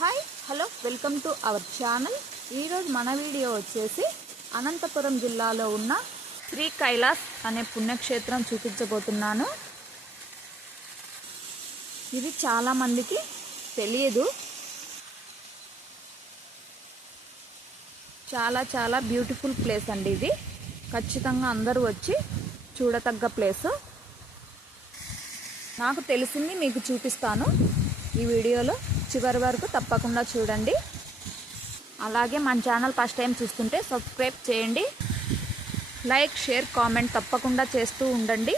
Hi hello welcome to our channel ఈరోజు మన video వచ్చేసి అనంతపురం జిల్లాలో ఉన్న శ్రీ కైలాస్ అనే పుణ్యక్షేత్రం చూపించబోతున్నాను. ఇది చాలామందికి తెలియదు. చాలా చాలా బ్యూటిఫుల్ ప్లేస్ అండి ఇది. ఖచ్చితంగా అందరూ వచ్చి చూడతగ్గ ప్లేస్ నాకు తెలిసింది మీకు చూపిస్తాను ఈ వీడియోలో. చివరి వరకు తప్పకుండా చూడండి. అలాగే మన ఛానల్ ఫస్ట్ టైం చూస్తుంటే సబ్స్క్రైబ్ చేయండి. లైక్ షేర్ కామెంట్ తప్పకుండా చేస్తూ ఉండండి.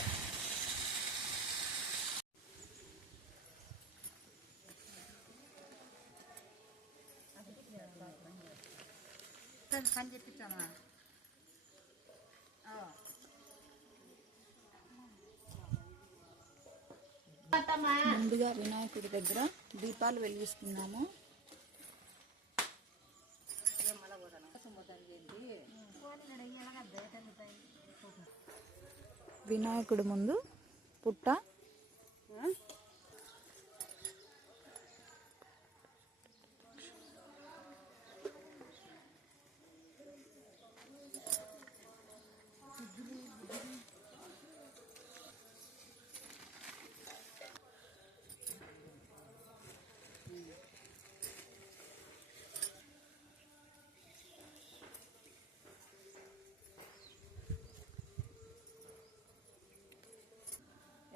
పని చెప్పించామా ముందుగా వినాయకుడి దగ్గర దీపాలు వెలిగిస్తున్నాము. వినాయకుడి ముందు పుట్ట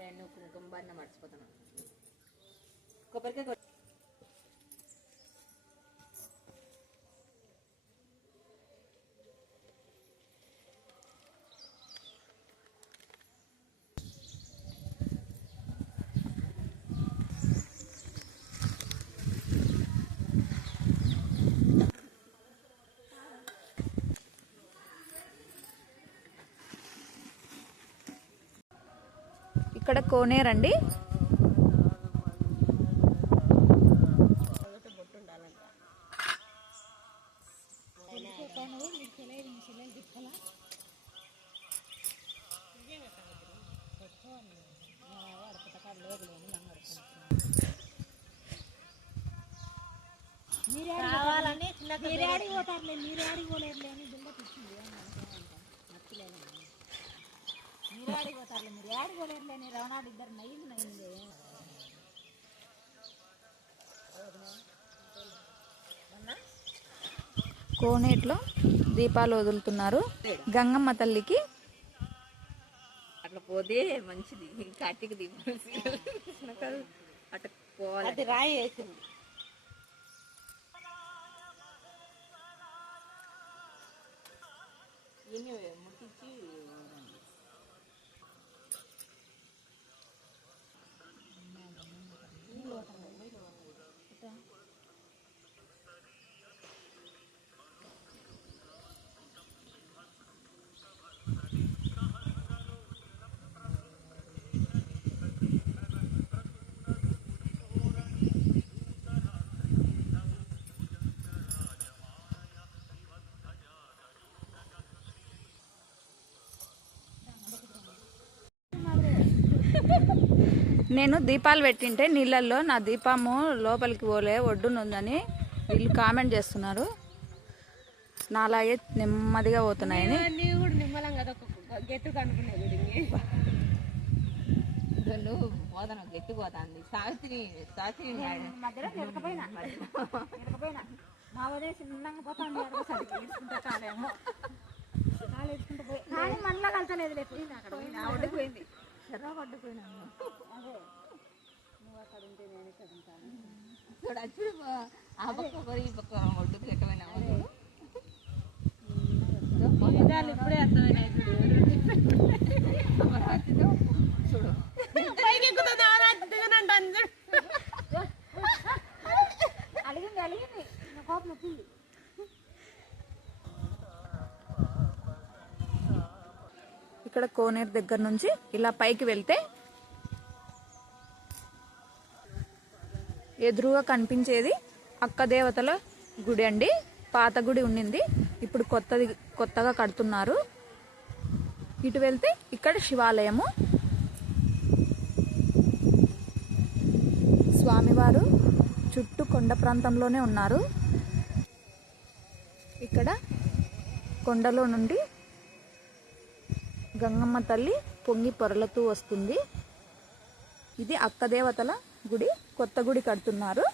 నేను కుంకుమాన్ని మర్చిపోతున్నాను. కొబ్బరికాయ ఇక్కడ కోనేరండి. కావాలని చిన్న మీరేడికి పోతారులే మీరేడికి అని మీరు. రవణాడు ఇద్దరు నయ్యింది నయ్యింది. కోనేట్లో దీపాలు వదులుతున్నారు. గంగమ్మ తల్లికి అట్లా పోతే మంచిది. కట్టికి దింపాల్సి అట్లా పోవాలి. అది రాయి వేసింది నేను దీపాలు పెట్టింటే నీళ్ళల్లో నా దీపము లోపలికి పోలే ఒడ్డునుందని వీళ్ళు కామెంట్ చేస్తున్నారు. నాలాగే నెమ్మదిగా పోతున్నాయని. నీవు కూడా నిమ్మలం కదా గెట్టు కనుక్కునే గుడి పోతాను గెట్టు పోతాంది. సావిత్రి సావిత్రి మధ్యలో నిలకపోయినా. నిలకపోయినా. మా వదే చిన్నంగా పోతాంది ఎడుకుంటా కాలేమో. కాలు ఎడుకుంటూ పోయి. కానీ మనలో కలతలేదు అక్కడ. పోయింది. ఆ ఒడ్డుకు పోయింది చెర్ర పడ్డుపోయినా అదే. నువ్వు అక్కడ ఉంటే నేను ఇక్కడ ఉంటాను. ఇక్కడ వచ్చి ఆ పక్క ఒకరు ఈ పక్క ఒడ్డుకు ఎక్కమైనా విధాలు ఇప్పుడే అర్థమైనాయి చూడు. పైకి ఎక్కుతుంది అలిగింది ఇక్కడ కోనేరు దగ్గర నుంచి ఇలా పైకి వెళ్తే ఎదురుగా కనిపించేది అక్క దేవతల గుడి అండి. పాత గుడి ఉండింది ఇప్పుడు కొత్తది కొత్తగా కడుతున్నారు. ఇటు వెళ్తే ఇక్కడ శివాలయము. స్వామివారు చుట్టూ కొండ ప్రాంతంలోనే ఉన్నారు. ఇక్కడ కొండలో నుండి గంగమ్మ తల్లి పొంగి పొరలతూ వస్తుంది. ఇది అక్కదేవతల గుడి కొత్త గుడి కడుతున్నారు.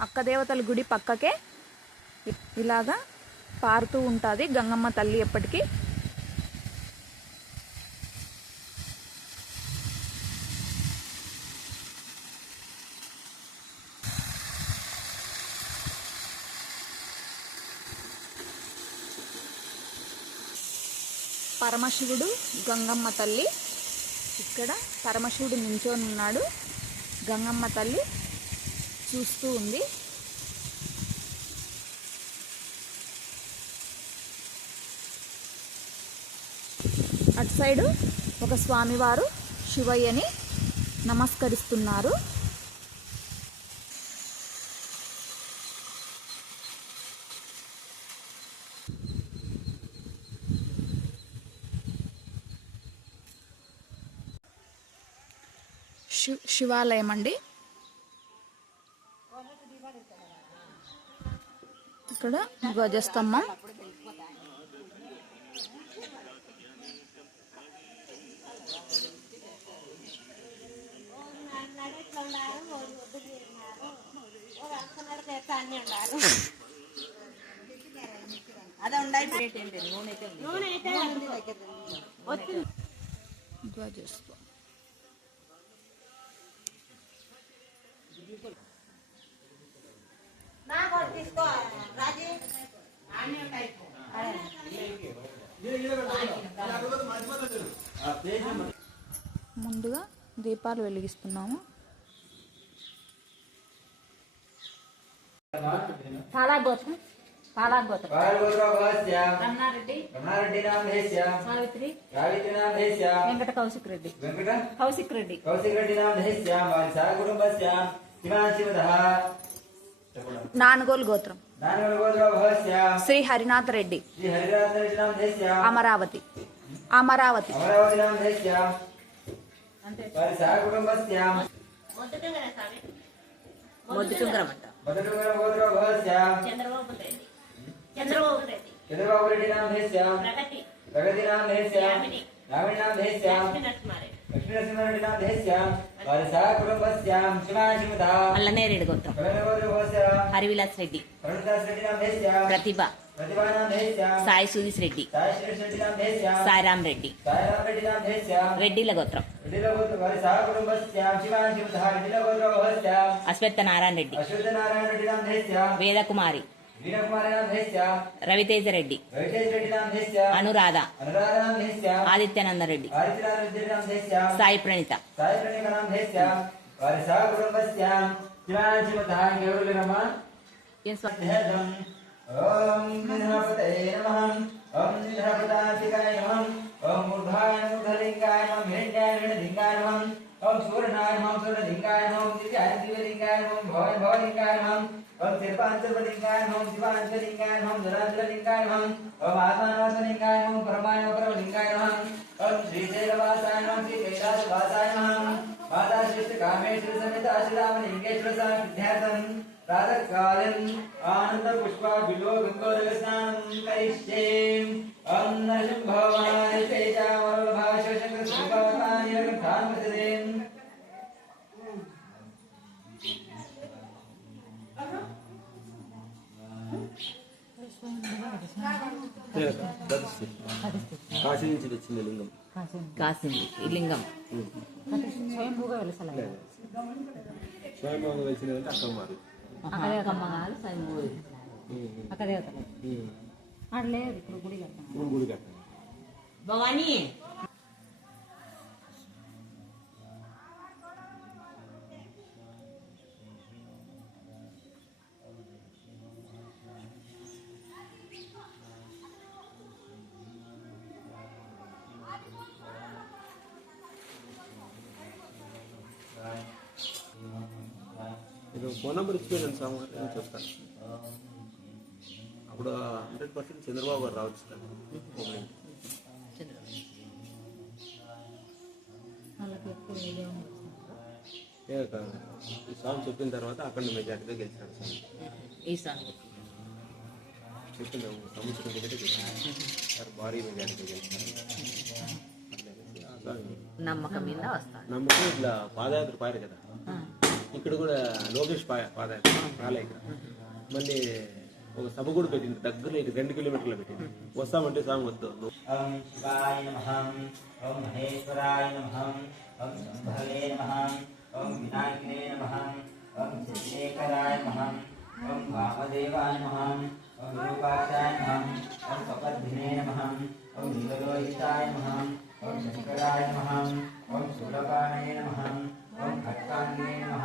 అక్కదేవతల గుడి పక్కకే ఇ- ఇలాగా పారుతూ ఉంటుంది గంగమ్మ తల్లి ఎప్పటికీ. పరమశివుడు గంగమ్మ తల్లి. ఇక్కడ పరమశివుడు నించొని ఉన్నాడు. గంగమ్మ తల్లి చూస్తూ ఉంది. అటు సైడు ఒక స్వామివారు శివయ్యని నమస్కరిస్తున్నారు. శివాలయం అండి ఇక్కడ ధ్వజస్తంభం. ధ్వజస్తంభం. ముందుగా దీపాలు వెలిగిస్తున్నాము. పాలాగోత్రం పాలాగోత్రం. రమణారెడ్డి రమణారెడ్డి సావిత్రి. వెంకట కౌశిక్ రెడ్డి. వెంకట? కౌశిక్ రెడ్డి. కౌశిక్ రెడ్డి నామధేస్య వారి సహ కుటుంబస్య శివాశివదః నానుగోలు గోత్రం. శ్రీ హరినాథ్ రెడ్డి అమరావతి. అమరావతి. చంద్రబాబు రెడ్డి నామధేస్య ప్రగతి. రామిణి నామధేస్య నరసింహారెడ్డి లక్ష్మీనరసింహారెడ్డి. అల్లనేరేడు గోత్రం కరణగోద్రవస్య హరివిలాస్ రెడ్డి ప్రతిభ. సాయి సుధీష్ రెడ్డి సాయిరామ్ రెడ్డి రెడ్డిల గోత్రం అశ్వత్థ నారాయణ రెడ్డి. వేదకుమారి. రవితేజ రెడ్డి రవితేజ్ రెడ్డి నామధేస్య అనురాధ అనురాధ నామధేస్య ఆదిత్యానంద రెడ్డి ఆదిత్యనాథ రెడ్డి నామధేస్య సాయి ప్రణీత సాయి ప్రణిక నామధేస్య వారి సహ కుటుంబస్య శివాన్ శివధ ఎవరు లేరమ్మా ఏం స్వ- ధ్యానం. ఓం గణపతయే నమః. ఓం గణపతాధికాయ నమః. ఓం మూర్ధాయ మూర్ధలింగాయ నమః. హిరణ్యాయ హిరణ్యలింగాయ నమః. ఓం సూర్యనాయ నమః. సూర్యలింగాయ నమః. దివ్యాయ దివ్యలింగాయ నమః. భవాయ భవలింగాయ నమః. ओम त्रिपांचलिंगाय ओम शिवांचलिंगाय हम धनांचलिंगाय ओम ओम आत्मनाथलिंगाय ओम परमाय परमलिंगाय हम ओम श्री जयवासाय हम श्री कैलासवासाय नमः माता श्रेष्ठ कामेश्वर समेत अशिराम लिंगेश्वर सानिध्यार्थं प्रातःकालं आनंद पुष्पा बिलो गंगोदक स्नानं हम ओम नरसिंह भवाय కాశీ నుంచి తెచ్చింది లింగం. కాసింది ఈ లింగం. స్వయంభవంగా వెలిసింది అంటే అక్కడ మాది కమ్మగాలు స్వయంభూ అక్కదేవతలు ఆడలేదు ఇప్పుడు గుడి కట్టాం మూడు గుడి కట్టాను భవానీ. ఫోన్ నెంబర్ ఇచ్చిపోయాను సార్ నేను చెప్తాను. అప్పుడు హండ్రెడ్ పర్సెంట్ చంద్రబాబు గారు రావచ్చు సార్. ఈ సాంగ్ చెప్పిన తర్వాత అక్కడ మెజార్టీతో గెలిచాను సార్ ఈ సాంగ్ చెప్పిన సంవత్సరం కిందట గెలిచాను సార్ భారీ మెజార్టీతో గెలిచాను నమ్మకం మీద వస్తాను. నమ్మకం ఇట్లా పాదయాత్ర పారు కదా. ఇక్కడ కూడా లోకేష్ పా పాదయాత్ర రాలే మళ్ళీ ఒక సభ కూడా పెట్టింది దగ్గరలో ఇటు రెండు కిలోమీటర్లు పెట్టింది వస్తామంటే సాంగ్ వద్దు నువ్వు ఓం శివాయ నమః ఓం మహేశ్వరాయ నమః ఓం శంభవే నమః ఓం వినాయకనే నమః ఓం శశేఖరాయ నమః ఓం వామదేవాయ నమః ఓం విరూపాక్షాయ నమః ఓం కపర్ధినే నమః ఓం నీలలోహితాయ నమః ఓం శంకరాయ నమః ఓం శూలపాణయ నమః ఓం ఖట్కాంగినే నమః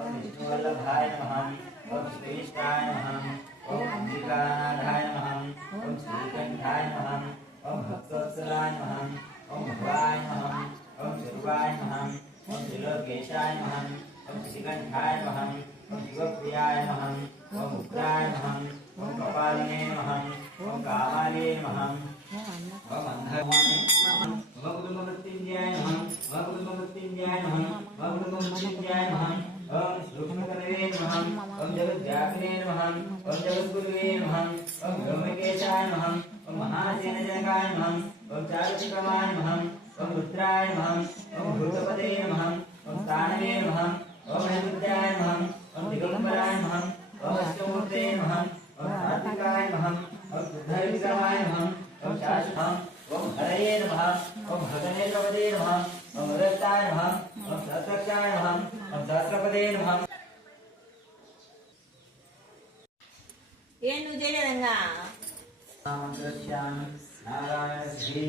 ఓం విష్ణువల్లభాయ నమః ఓం శ్రేష్ఠాయ నమః ఓం అంబికానాథాయ నమః ఓం శ్రీకంఠాయ నమః ఓం భక్తోత్సలాయ నమః ఓం భవాయ నమః ఓం శివాయ నమః ఓం త్రిలోకేశాయ నమః ఓం శ్రీకంఠాయ నమః ఓం శివప్రియాయ నమః ఓం ఉగ్రాయ నమః ఓం కపాలినే నమః ఓం కామాలే నమః ఓం అంధర్వాణి నమః ఓం కుటుంబమృత్యుంజయాయ నమః ఓం కుటుంబమృత్యుంజయాయ నమః ఓం కుటుంబమృత్యుంజయాయ నమః ఓం సూక్ష్మకరవే నమః ఓం జగజ్జాపినే నమః ఓం జగద్గురువే నమః ఓం వ్యోమకేశాయ నమః ఓం మహాసేనజనకాయ నమః ఓం చారుచికమాయ నమః ఓం రుద్రాయ నమః ఓం భూతపదే నమః ఓం స్థానవే నమః ఓం నైరుద్యాయ నమః ఓం దిగంబరాయ నమః ఓం అష్టమూర్తే నమః ఓం సాత్వికాయ నమః ఓం బుద్ధవిక్రమాయ నమః ఓం శాశ్వతం ఓం హరయే నమః ఓం భగనేశ్వరపదే నమః ఓం ఉదత్తాయ నమః ఓం సహస్రక్షాయ నమః ఓం సహస్రపదే నమః ఏం నువ్వు చేయలేదంగా నామకృష్యామి నారాయణ శ్రీ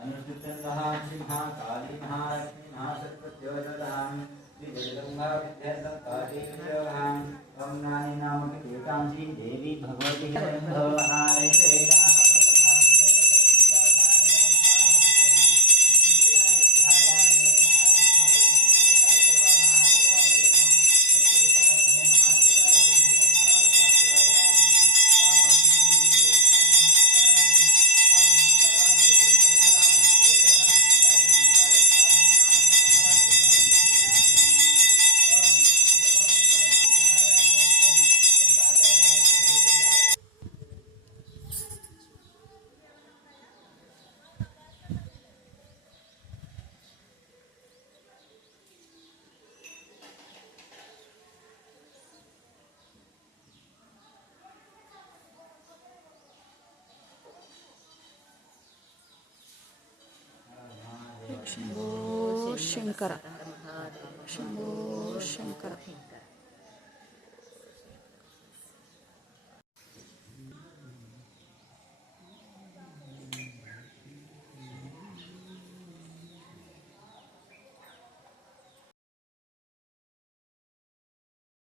అనుష్ఠితందః శ్రీ మహాకాళీ మహాలక్ష్మీ మహాసరస్వత్యోజదాం శ్రీ జగదంబా విద్యార్థం కాళీ విజయోగాం ఓం నాని నామక ఏకాం శ్రీ దేవి భగవతి ಶಂಭೋ ಶಂಕರ ಶಂಭೋ ಶಂಕರ